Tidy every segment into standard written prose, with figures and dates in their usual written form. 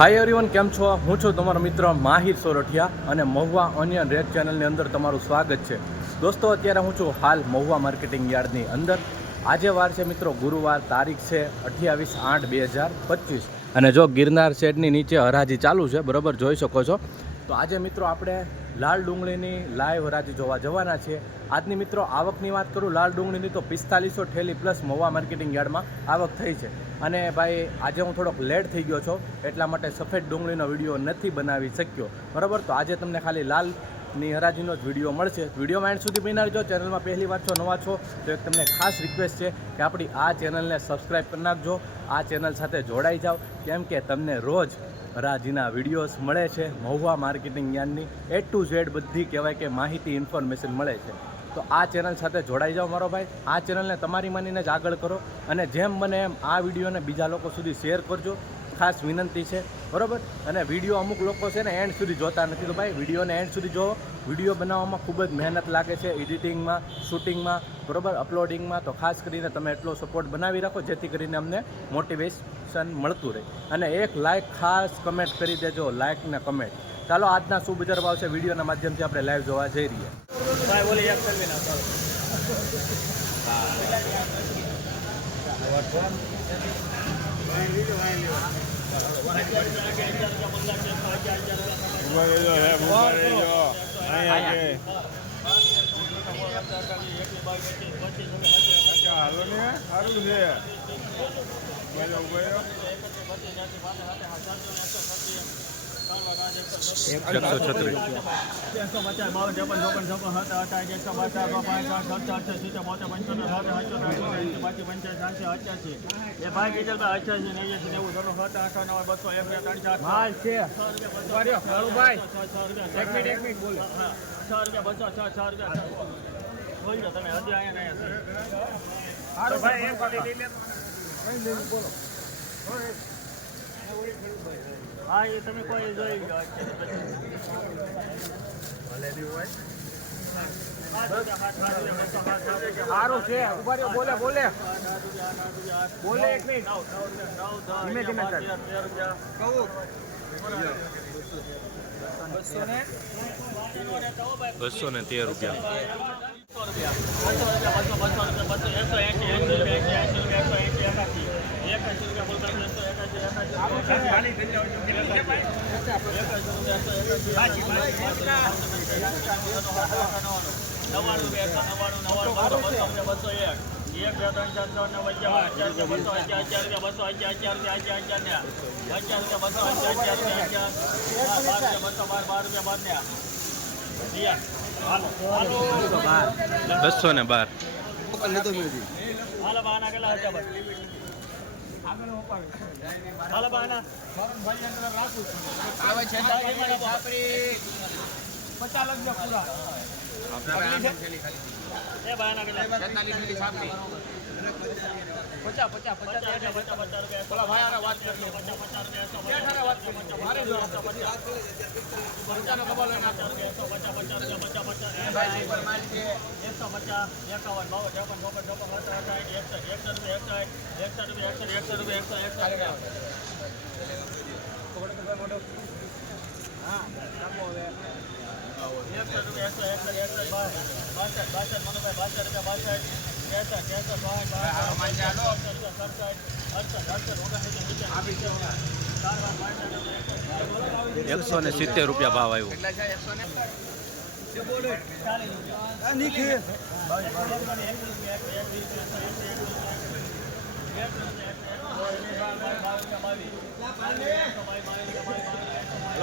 Hi everyone, કેમ છો? હું છું તમારો મિત્ર માહિર સોરઠિયા અને મહુવા ઓનિયન રેડ ચેનલની અંદર તમારું સ્વાગત છે. દોસ્તો, અત્યારે હું છું હાલ મહુવા માર્કેટિંગ યાર્ડની અંદર. આજે વાર છે મિત્રો ગુરુવાર, તારીખ છે 28/8/2025 અને જો ગિરનાર શેડની નીચે હરાજી ચાલુ છે, બરાબર જોઈ શકો છો. તો આજે મિત્રો આપણે લાલ ડુંગળીની લાઈવ હરાજી જોવા જવાના છીએ. આજની મિત્રો આવકની વાત કરું લાલ ડુંગળીની તો 4500 ઠેલી પ્લસ મહુવા માર્કેટિંગ યાર્ડમાં આવક થઈ છે. અને ભાઈ આજે હું થોડોક લેટ થઈ ગયો છું, એટલા માટે સફેદ ડુંગળીનો વિડીયો નથી બનાવી શક્યો, બરાબર. તો આજે તમને ખાલી લાલની હરાજીનો જ વિડીયો મળશે. વિડીયોમાં એન્ડ સુધી બની રહેજો. ચેનલમાં પહેલી વાર છો, નવા છો તો એક તમને ખાસ રિક્વેસ્ટ છે કે આપણી આ ચેનલને સબસ્ક્રાઈબ કરી નાખજો, આ ચેનલ સાથે જોડાઈ જાઓ, કેમ કે તમને રોજ હરાજીના વિડીયોઝ મળે છે. મહુવા માર્કેટિંગ યાર્ડની A to Z બધી કહેવાય કે માહિતી ઇન્ફોર્મેશન મળે છે. તો આ ચેનલ સાથે જોડાઈ જાઓ મારો ભાઈ. આ ચેનલને તમારી માનીને જ આગળ કરો અને જેમ બને એમ આ વિડીયોને બીજા લોકો સુધી શેર કરજો, ખાસ વિનંતી છે, બરાબર. અને વિડીયો અમુક લોકો છે ને એન્ડ સુધી જોતા નથી, તો ભાઈ વિડીયોને એન્ડ સુધી જોવો. વિડીયો બનાવવામાં ખૂબ જ મહેનત લાગે છે, એડિટિંગમાં, શૂટિંગમાં, બરાબર, અપલોડિંગમાં. તો ખાસ કરીને તમે એટલો સપોર્ટ બનાવી રાખો જેથી કરીને અમને મોટિવેશન મળતું રહે. અને એક લાઇક ખાસ કમેન્ટ કરી દેજો, લાઇક ને કમેન્ટ. ચાલો આજના શું બજાર ભાવ છે વિડીયોના માધ્યમથી આપણે લાઈવ જોવા જઈ રહીએ. ભાઈ બોલી એક કરવી ના ચાલો. હા, એ તમે કોઈ જોઈ ગયો સારું છે. ઉભા રહ્યો, બોલે બોલે બોલે એક મિનિટ ધીમે ધીમે કહું. 213 રૂપિયા. બસો ને 12. ₹170 ભાવ આવ્યો.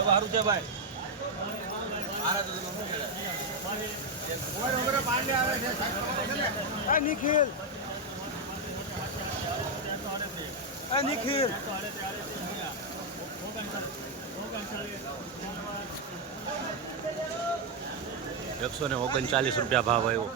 સારું છે ભાઈ. નિખિલ નિખિલ 139 રૂપિયા ભાવ આવ્યો.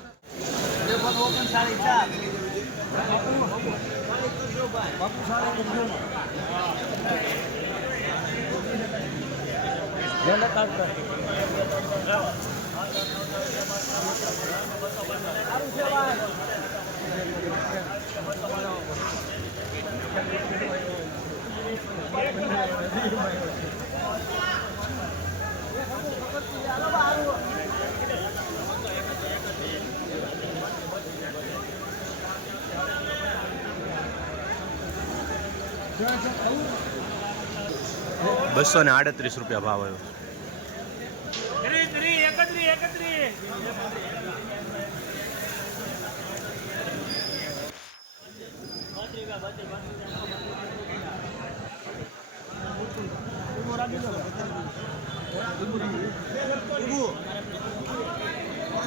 ₹238 ભાવ આવ્યો.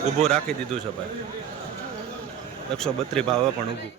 ઊભું રાખી દીધું છે ભાઈ. 132 ભાવ પણ ઊભું.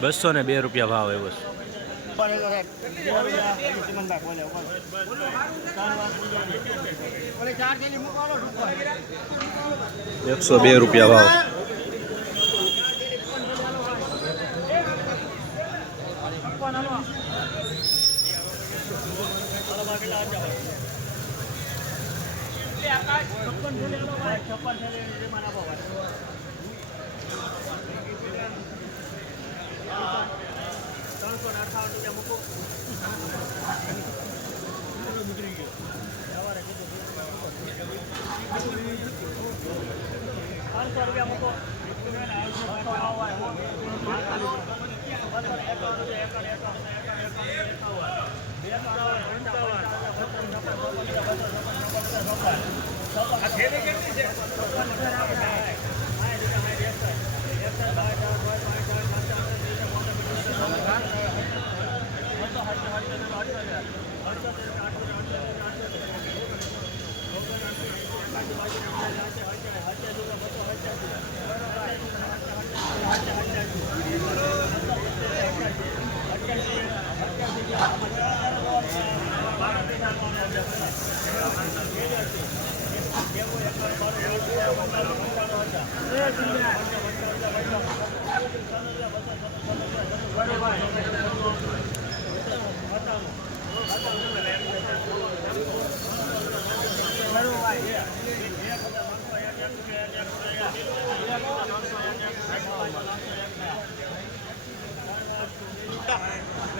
₹202 ભાવ આવ્યો છે. 102 ભાવ.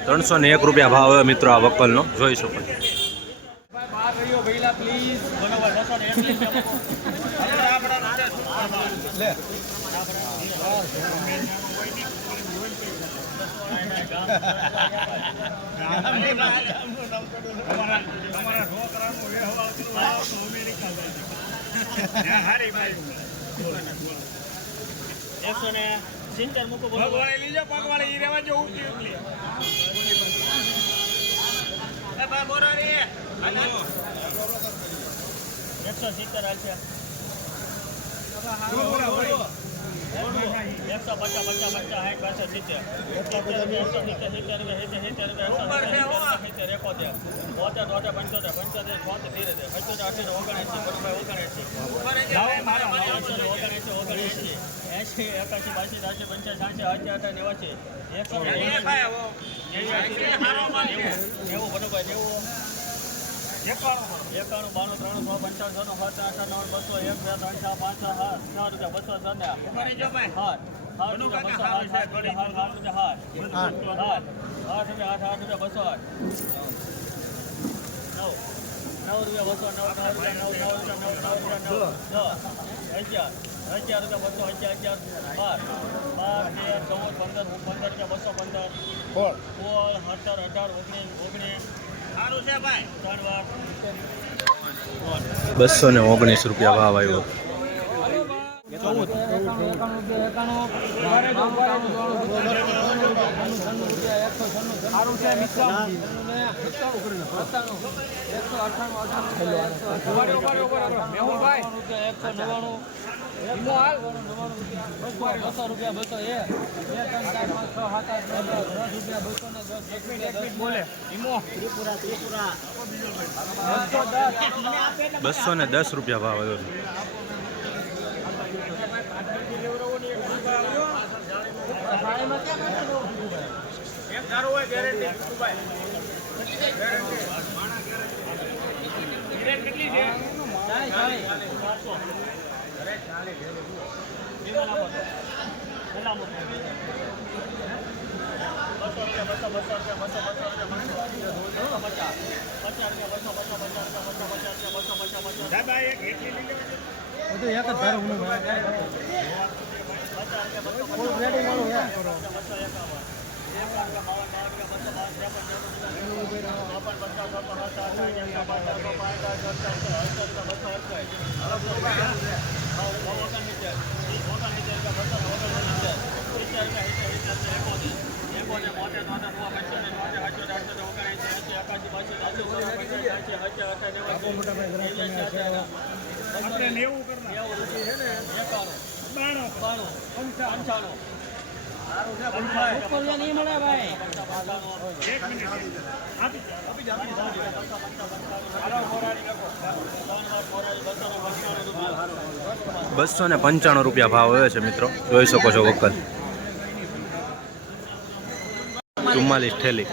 ₹301 ભાવ હવે મિત્રો આ વકલનો જોઈ શકો. ભગવાને લીજો પગવાળે ઈ રેવા જો ઉઠી ઉઠી એ બા બોરારી 170 આલશે 219 ભાવ આવ્યો. ₹210 ભાવ આવ્યો છે. ₹295 ભાવ આવ્યો છે મિત્રો, જોઈ શકો છો વકલ 44 થેલી.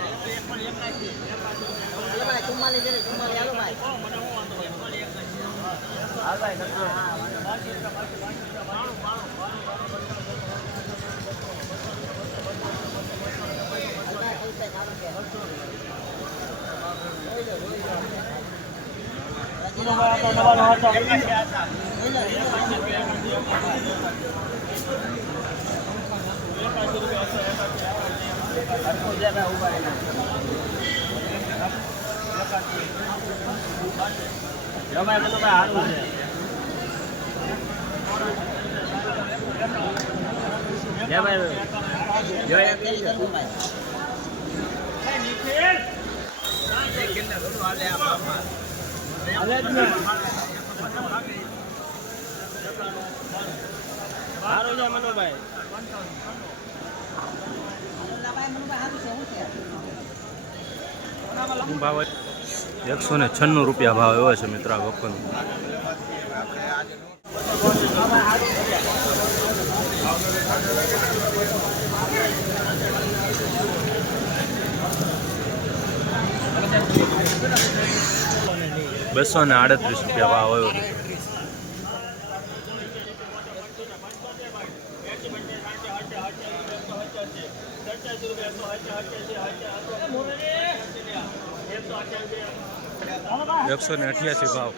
ભાવ ₹196 ભાવ આવ્યો છે મિત્રો આ વકલ. ₹238 ભાવ આવ્યો છે. ₹188 ભાવ.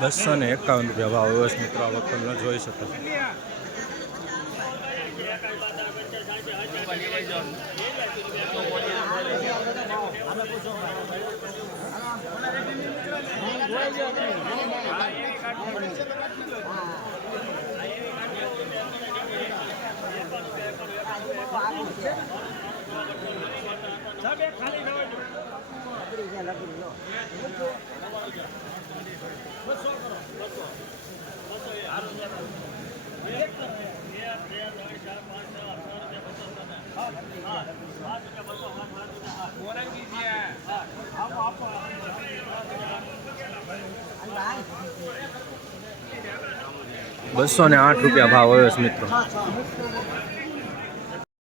₹251 ભાવ આવ્યો છે મિત્રો આ વખત જોઈ શકો. ₹208 ભાવ આવ્યો છે મિત્રો.